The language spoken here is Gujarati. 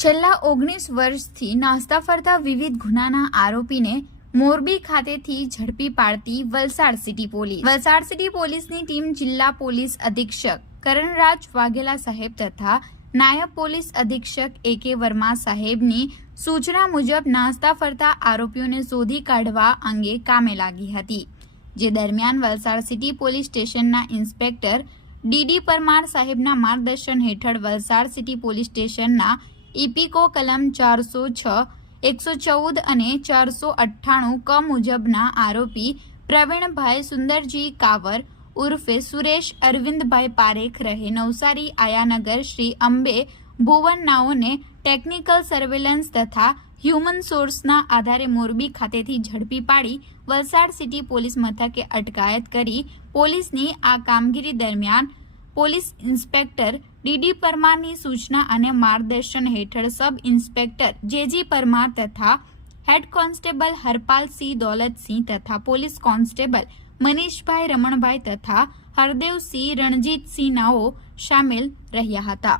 છેલ્લા ઓગણીસ વર્ષથી નાસ્તા ફરતા વિવિધ ગુનાના આરોપીને મોરબી ખાતેથી ઝડપી પાડતી Valsad city police. Valsad city પોલીસની ટીમ જિલ્લા પોલીસ અધિક્ષક કરણરાજ વાઘેલા સાહેબ તથા નાયબ પોલીસ અધિક્ષક એ કે વર્મા સાહેબની સૂચના મુજબ નાસ્તા ફરતા આરોપીઓને શોધી કાઢવા અંગે કામે લાગી હતી, જે દરમિયાન વલસાડ સિટી પોલીસ સ્ટેશનના ઇન્સ્પેક્ટર ડીડી પરમાર સાહેબના માર્ગદર્શન હેઠળ વલસાડ સિટી પોલીસ સ્ટેશનના ઇપિકો કલમ ચારસો છ, એકસો ચૌદ અને ચારસો અઠ્ઠાણું ક મુજબના આરોપી પ્રવીણભાઈ સુંદરજી કાવર ઉર્ફે સુરેશ અરવિંદભાઈ પારેખ રહે. નવસારી, આયાનગર, શ્રી અંબે ભુવનનાઓને ટેકનિકલ સર્વેલન્સ તથા હ્યુમન સોર્સના આધારે મોરબી ખાતેથી ઝડપી પાડી વલસાડ સિટી પોલીસ મથકે અટકાયત કરી પોલીસની આ કામગીરી દરમિયાન પોલીસ ઇન્સ્પેક્ટર ડીડી પરમારની સૂચના અને માર્ગદર્શન હેઠળ સબ ઇન્સ્પેક્ટર જેજી પરમાર તથા હેડ કોન્સ્ટેબલ હરપાલસિંહ દોલતસિંહ તથા પોલીસ કોન્સ્ટેબલ મનીષભાઈ રમણભાઈ તથા હરદેવસિંહ રણજીતસિંહ નાઓ સામેલ રહ્યા હતા.